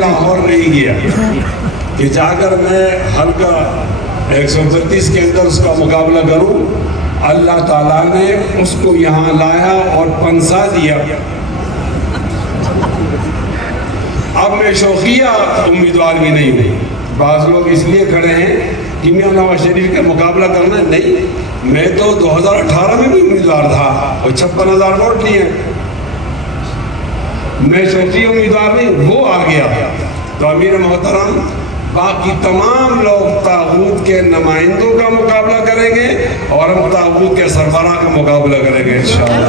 لاہور نہیں گیا کہ جا کر میں حلقہ 132 کے اندر اس کا مقابلہ کروں. اللہ تعالیٰ نے اس کو یہاں لایا اور پنسا دیا. اب میں شوقیہ امیدوار بھی نہیں ہوں. بعض لوگ اس لیے کھڑے ہیں کہ میاں نواز شریف کا مقابلہ کرنا. نہیں، میں تو 2018 میں بھی امیدوار تھا اور 56,000 ووٹ لیے. میں شوقی امیدوار نہیں، وہ آ گیا. تو امیر محترم باقی تمام لوگ طاغوت کے نمائندوں کا مقابلہ کریں گے اور ہم طاغوت کے سربراہ کا مقابلہ کریں گے انشاءاللہ.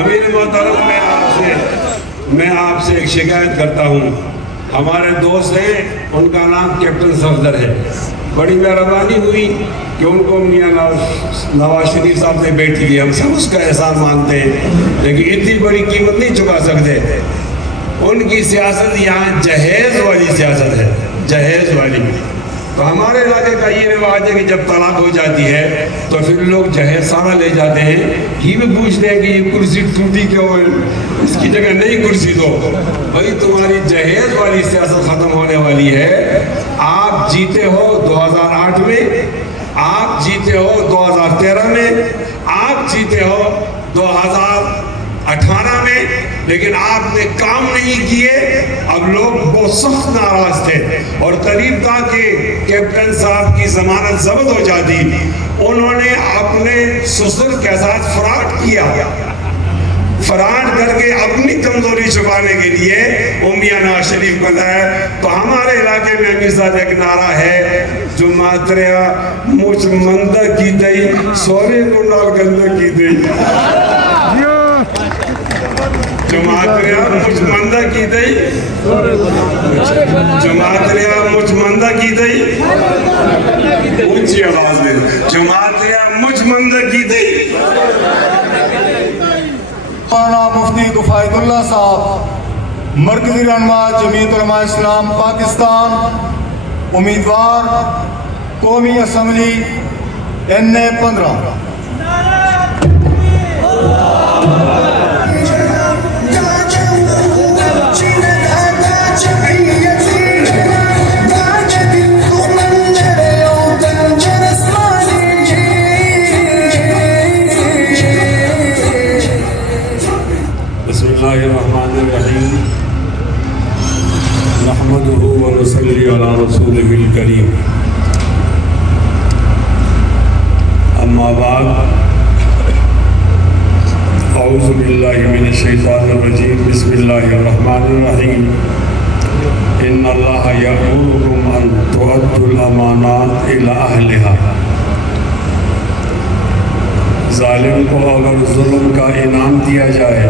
امیر محترم میں آپ سے ایک شکایت کرتا ہوں. ہمارے دوست ہیں، ان کا نام کیپٹن صفدر ہے. بڑی مہربانی ہوئی کہ ان کو میاں نواز شریف صاحب نے بیٹھ لیا. ہم سب اس کا احسان مانتے ہیں، لیکن اتنی بڑی قیمت نہیں چکا سکتے. ان کی سیاست یہاں جہیز والی سیاست ہے، جہیز والی. تو ہمارے علاقے کا یہ رواج ہے کہ جب طلاق ہو جاتی ہے تو پھر لوگ جہیز سارا لے جاتے ہیں. یہ بھی پوچھتے ہیں کہ یہ کرسی ٹوٹی کیوں ہے، اس کی جگہ نئی کرسی دو. بھائی تمہاری جہیز والی سیاست ختم ہونے والی ہے. آپ جیتے ہو 2008 میں، آپ جیتے ہو 2013 میں، آپ جیتے ہو 2018 میں، لیکن آپ نے کام نہیں کیے. اب لوگ بہت سخت ناراض تھے اور قریب تھا کہ کیپٹن صاحب کی ضمانت ضبط ہو جاتی. انہوں نے اپنے سسر کے ساتھ فراڈ کیا. فراڈ کر کے اپنی کمزوری چھپانے کے لیے میاں نواز شریف کو لایا. تو ہمارے علاقے میں امیر صاحب ایک نعرہ ہے، جو ماتریا مجھ مندہ کی دئی سورے کو نال گندہ کی دئی. جو ماتریا مجھ مندہ کی دئی، جو ماتریا مجھ مندہ کی دئی، اونچی آواز میں، جو ماتریا مجھ مندہ کی دئی. مولانا مفتی کفایت اللہ صاحب، مرکزی رہنما جمعیت علماء اسلام پاکستان، امیدوار قومی assembly NA-15. Bismillahirrahmanirrahim. Nahmaduhu wa nusalli ala rasulihil kareem. Amma ba'd. A'udhu billahi minash shaitanir rajim. Bismillahirrahmanirrahim. Inna Allaha ya'murukum an tu'addu al-amanat ila ahliha. ظالم کو اگر ظلم کا انعام دیا جائے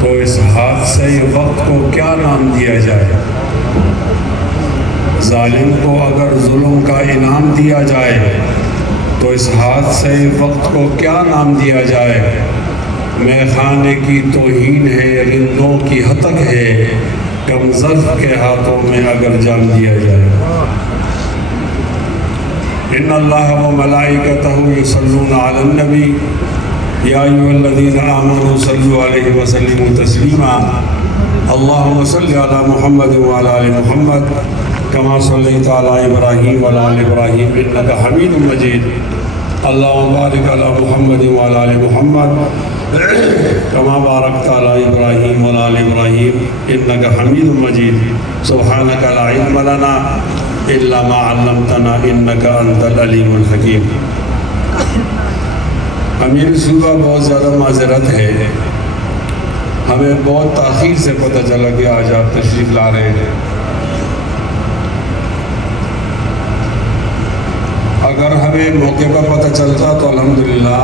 تو اس حادثے وقت کو کیا نام دیا جائے؟ ظالم کو اگر ظلم کا انعام دیا جائے تو اس حادثے وقت کو کیا نام دیا جائے؟ میں خانے کی توہین ہے، رندوں کی ہتک ہے، کمزد کے ہاتھوں میں اگر جان دیا جائے. ان اللہ و ملائکتہ یصلون علی النبی یا ایھا الذین آمنوا صلوا علیہ وسلموا تسلیما. اللہم صل علی محمد وعلی آل محمد کما صلیت علی ابراہیم وعلی آل ابراہیم انک حمید مجید. اللہم بارک علی محمد وعلی آل محمد کما بارکت علی ابراہیم وعلی آل ابراہیم انک حمید مجید. سبحانک لا علم لنا الا ما علمتنا انک انت العلیم الحکیم. امیر صوبہ بہت زیادہ معذرت ہے، ہمیں بہت تاخیر سے پتہ چلا کہ آج آپ تشریف لا رہے ہیں. اگر ہمیں موقع پر پتہ چلتا تو الحمدللہ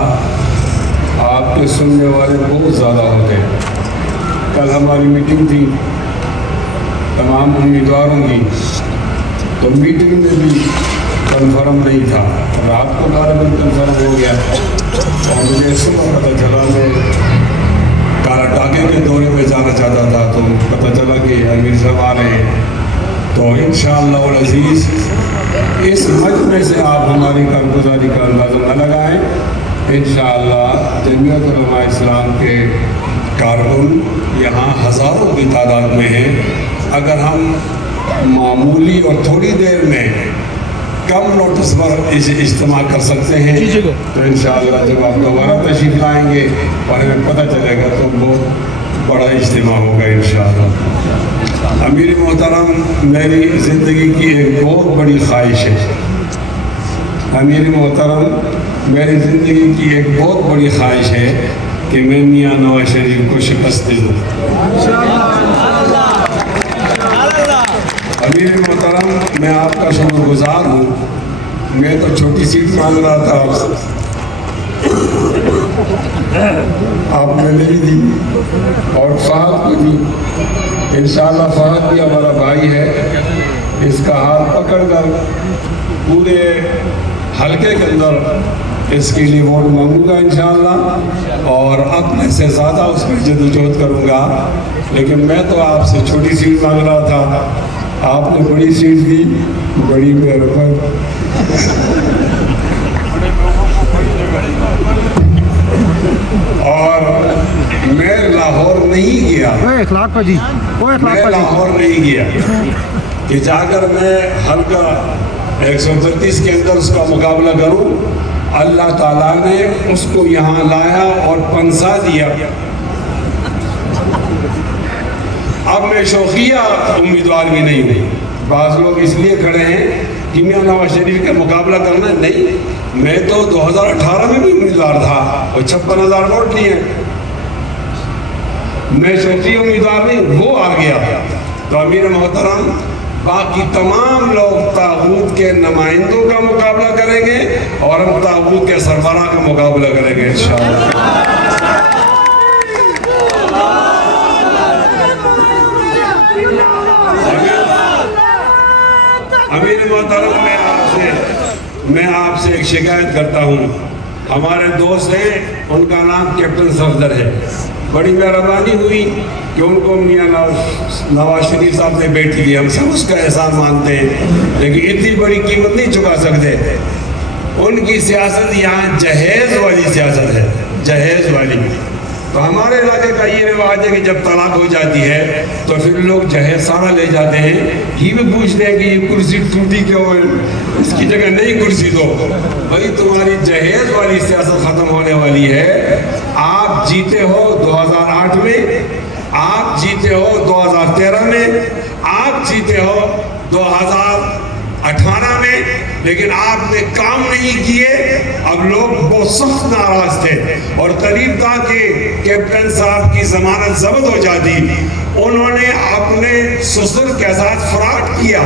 آپ کے سننے والے بہت زیادہ ہوتے. کل ہماری میٹنگ تھی تمام امیدواروں کی، تو میٹنگ میں بھی کنفرم نہیں تھا، رات کو غالباً کنفرم ہو گیا. اور مجھے صبح پتہ چلا، میں ڈاکے کے دورے پہ جانا چاہتا تھا تو پتہ چلا کہ امیر صاحب آ رہے ہیں. تو انشاءاللہ العزیز اس مجمع سے آپ ہماری کارگزاری کا اندازہ نہ لگائیں. انشاءاللہ جمعیت علماء اسلام کے کارکن یہاں ہزاروں کی تعداد میں ہیں. اگر ہم معمولی اور تھوڑی دیر میں کم نوٹس پر اجتماع کر سکتے ہیں تو انشاءاللہ جب آپ دوبارہ تشریف لائیں گے اور ہمیں پتہ چلے گا تو بہت بڑا اجتماع ہوگا انشاءاللہ. امیر محترم، میری زندگی کی ایک بہت بڑی خواہش ہے. امیر محترم، میری زندگی کی ایک بہت بڑی خواہش ہے کہ میں میاں نواز شریف کو شکست دوں. امیر محترم، میں آپ کا شکر گزار ہوں. میں تو چھوٹی سیٹ مانگ رہا تھا آپ سے، آپ نے نہیں دی اور فہد کو دی. انشاءاللہ فہد بھی ہمارا بھائی ہے. اس کا ہاتھ پکڑ کر پورے حلقے کے اندر اس کے لیے ووٹ مانگوں گا انشاءاللہ اور اپنے سے زیادہ اس میں جدوجہد کروں گا. لیکن میں تو آپ سے چھوٹی سیٹ مانگ رہا تھا، آپ نے بڑی سیٹ دی. بڑی مہربانی. اور میں لاہور نہیں گیا، میں لاہور نہیں گیا کہ جا کر میں حلقہ 132 کے اندر اس کا مقابلہ کروں. اللہ تعالیٰ نے اس کو یہاں لایا اور پنسا دیا. اب میں شوقیہ امیدوار بھی نہیں ہوں. بعض لوگ اس لیے کھڑے ہیں کہ میاں نواز شریف کا مقابلہ کرنا. نہیں، میں تو 2018 میں بھی امیدوار تھا اور 56,000 ووٹ لیے. میں شوقیہ امیدوار نہیں، وہ آ گیا. تو امیر محترم، باقی تمام لوگ طاغوت کے نمائندوں کا مقابلہ کریں گے اور ہم طاغوت کے سربراہ کا مقابلہ کریں گے انشاءاللہ. امیر محترم، میں آپ سے ایک شکایت کرتا ہوں. ہمارے دوست ہیں، ان کا نام کیپٹن صفدر ہے. بڑی مہربانی ہوئی کہ ان کو میاں نواز شریف صاحب نے بیٹھی دی. ہم سب اس کا احسان مانتے ہیں لیکن اتنی بڑی قیمت نہیں چکا سکتے. ان کی سیاست یہاں جہیز والی سیاست ہے، جہیز والی. تو ہمارے علاقے کا یہ رواج ہے کہ جب طلاق ہو جاتی ہے تو پھر لوگ جہیز سارا لے جاتے ہیں. یہ بھی پوچھتے ہیں کہ یہ کرسی ٹوٹی کیوں ہے، اس کی جگہ نئی کرسی دو. بھائی تمہاری جہیز والی سیاست ختم ہونے والی ہے. آپ جیتے ہو 2008 میں، آپ جیتے ہو 2013 میں، آپ جیتے ہو 2018 میں، لیکن آپ نے کام نہیں کیے. اب لوگ بہت سخت ناراض تھے اور قریب تھا کہ کیپٹن صاحب کی ضمانت ضبط ہو جاتی. انہوں نے اپنے سسر کے ساتھ فراڈ کیا.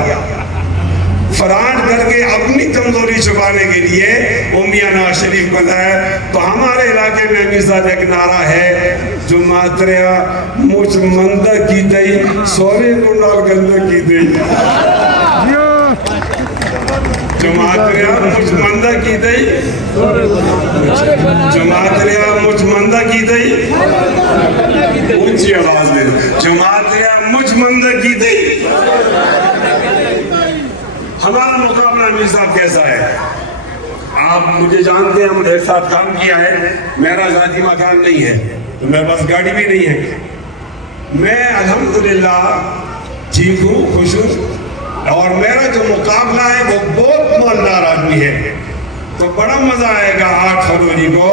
فراڈ کر کے اپنی کمزوری چھپانے کے لیے وہ میاں نواز شریف کو لایا. تو ہمارے علاقے میں ہمیشہ ایک نعرہ ہے، جو ماتریا مجھ مندہ کی دئی سورے کنڈال گندہ کی دئی. جو ماتریا مجھ مندہ کی دئی، جو ماتریا مجھ مندہ کی دئی، اونچی آواز دے، جو ماتریا مجھ مندہ کی دئی. ہمارا مقابلہ امیر صاحب کیسا ہے؟ آپ مجھے جانتے ہیں، ہم نے ایک ساتھ کام کیا ہے. میرا ذاتی مکان نہیں ہے، تو میرے پاس گاڑی بھی نہیں ہے. میں الحمدللہ ٹھیک ہوں، خوش ہوں. اور میرا جو مقابلہ ہے وہ بہت مالدار آدمی ہے. تو بڑا مزہ آئے گا 8 فروری کو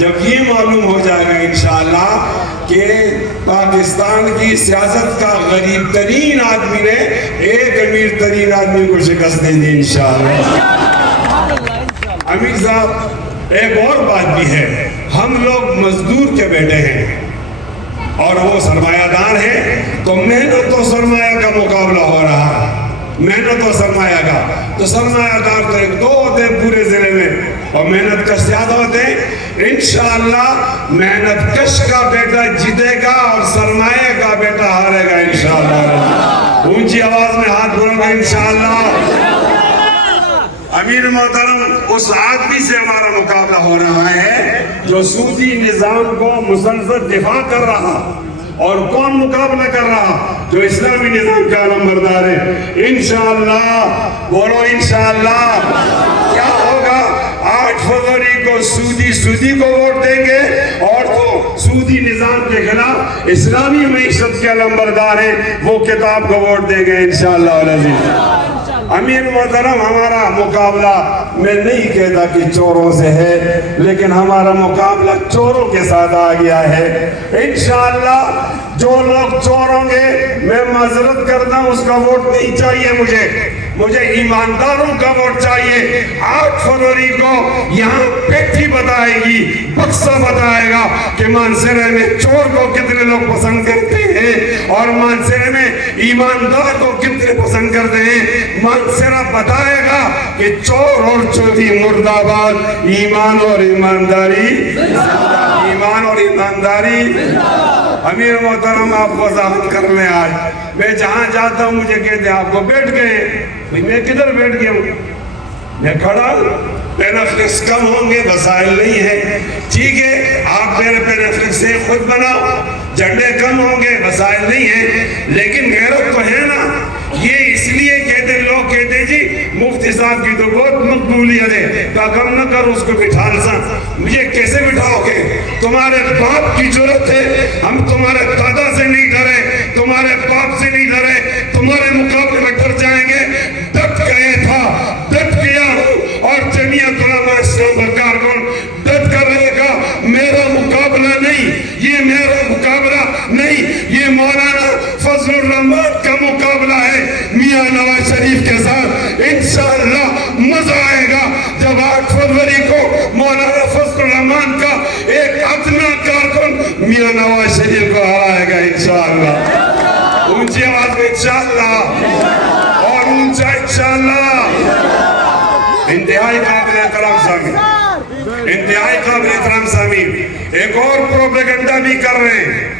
جب یہ معلوم ہو جائے گا انشاءاللہ کہ پاکستان کی سیاست کا غریب ترین آدمی نے ایک امیر ترین آدمی کو شکست دے دی انشاءاللہ. امیر صاحب، ایک اور بات بھی ہے، ہم لوگ مزدور کے بیٹے ہیں اور وہ سرمایہ دار ہیں. تو محنت و سرمایہ کا مقابلہ ہو رہا ہے، محنت و سرمایہ کا. تو سرمایہ دار تو ایک دو ہوتے ہیں پورے ضلع میں اور محنت کش زیادہ ہوتے ہیں. انشاءاللہ محنت کش کا بیٹا جیتے گا اور سرمایہ کا بیٹا ہارے گا انشاءاللہ. اونچی آواز میں ہاتھ بولو گے انشاءاللہ. امیر محترم، اس آدمی سے ہمارا مقابلہ ہو رہا ہے جو سودی نظام کو مسلسل دفاع کر رہا. اور کون مقابلہ کر رہا؟ جو اسلامی نظام کا علمبردار ہے. انشاءاللہ بولو انشاءاللہ. کیا ہوگا؟ 8 فروری کو سودی کو ووٹ دیں گے اور جو سودی نظام کے خلاف اسلامی معیشت کے علمبردار ہیں وہ کتاب کو ووٹ دیں گے انشاءاللہ العزیز. امیر محترم، ہمارا مقابلہ میں نہیں کہتا کہ چوروں سے ہے، لیکن ہمارا مقابلہ چوروں کے ساتھ آ گیا ہے. انشاءاللہ جو لوگ چور ہوں گے، میں معذرت کرتا ہوں، اس کا ووٹ نہیں چاہیے مجھے ایمانداروں کا ووٹ چاہیے. 8 فروری کو یہاں پیٹھی بتائے گی، بکسا بتائے گا کہ مانسیرے میں چور کو کتنے لوگ پسند کرتے ہیں اور مانسیرے میں ایماندار کو کتنے پسند کرتے ہیں. مانسیرہ بتائے گا کہ چور اور چوری مرد آباد، ایمان اور ایمانداری، ایمان اور ایمانداری. امیر محترم، آپ وضاحت کر لیں. آج میں جہاں جاتا ہوں مجھے کہتے ہیں آپ کو بیٹھ گئے. میں کدھر بیٹھ گیا ہوں؟ میں کھڑا ہوں. بینفلکس کم ہوں گے، وسائل نہیں ہے، ٹھیک ہے، آپ میرے بینفلکس سے خود بناؤ. جھنڈے کم ہوں گے، وسائل نہیں ہے، لیکن غیرت تو ہے نا. یہ اس لیے کہتے لوگ کہتے جی مفتی صاحب کی تو بہت مقبولیت ہے، کا کم نہ کر اس کو بٹھان سا. مجھے کیسے بٹھاؤ گے؟ تمہارے باپ کی ضرورت ہے. ہم تمہارے دادا سے نہیں ڈرے، تمہارے باپ سے نہیں ڈرے، تمہارے مقابلے میں ڈر جائیں گے. ڈٹ گئے تھا، ڈٹ گیا ہوں، اور جمعیت علماء اسلام کا کارکن ڈٹ کر رہے گا. میرا مقابلہ نہیں، یہ میرا مقابلہ نہیں، یہ مولانا فضل الرحمان کا مقابلہ ہے میاں نواز شریف کے ساتھ. انشاءاللہ مزہ آئے گا جب 8 فروری کو مولانا فضل الرحمان کا ایک ادنا کارکن میاں نواز شریف کو ہرائے گا انشاءاللہ. اونچی آواز میں انشاءاللہ اور اونچا انشاءاللہ. انتہائی قابل احترام سامعین، انتہائی قابل احترام سامعین، ایک اور پروپیگنڈا بھی کر رہے ہیں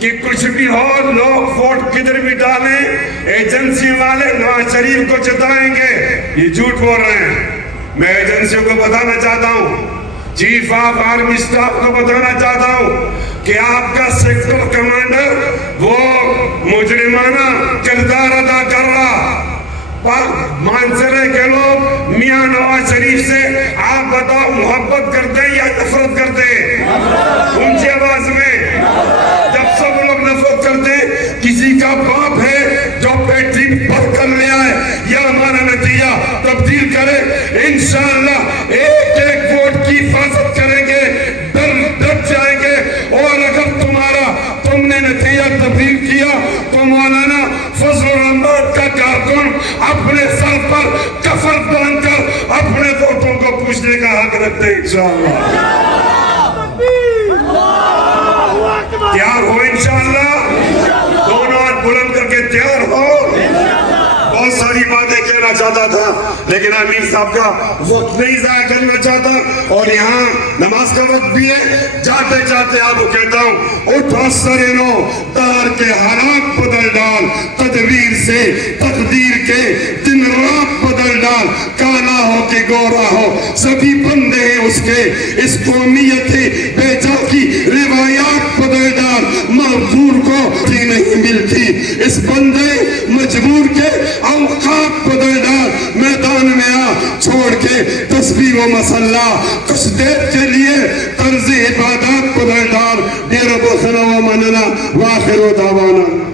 کہ کچھ بھی ہو، لوگ ووٹ کدھر بھی ڈالیں، ایجنسی والے نواز شریف کو جتائیں گے. یہ جھوٹ بول رہے ہیں. میں ایجنسیوں کو بتانا چاہتا ہوں، چیف آف آرمی سٹاف کو بتانا چاہتا ہوں کہ آپ کا سیکٹر کمانڈر وہ مجرمانہ کردار ادا کر رہا. مانسیرے کے لوگ میاں نواز شریف سے آپ بتاؤ محبت کرتے ہیں یا نفرت کرتے ہیں؟ اونچی آواز میں. جب سب لوگ نفرت کرتے ہیں، کسی کا باپ ہے جو بیٹری بھر کر لے آئے یا ہمارا نتیجہ تبدیل کرے، انشاءاللہ ایک ایک ووٹ کی حفاظت کریں گے، ڈٹ جائیں گے. اور اگر تم نے نتیجہ تبدیل کیا تو مولانا فضل الرحمان کا کارکن اپنے سر پر کفن باندھ کر اپنے ووٹوں کو پوچھنے کا حق رکھتے ہیں انشاءاللہ. تیار ہو انشاءاللہ؟ دونوں ہاتھ بلند کر کے تیار ہو. بہت ساری باتیں کہنا چاہتا تھا لیکن امیر صاحب کا وقت نہیں ضائع کرنا چاہتا، اور یہاں نماز کا وقت بھی ہے. جاتے جاتے آپ کو کہتا ہوں، اٹھو سرینو، تار کے حالات بدل ڈال، تدبیر سے تقدیر کے دن رات بدل ڈال. کالا ہو کہ گورا ہو، سبھی بندے ہیں اس کے. اس قومیت بے جا کی روایات بدل ڈال. معذور کو بھی نہیں ملتی، اس بندے مجبور کے اوقات بدل ڈال. میدان میں آ، چھوڑ کے تسبیح و مسلح، کچھ دیر کے لیے طرز عبادات بدل ڈال. ڈیر بخنا و مننا، واخر و دعوانا.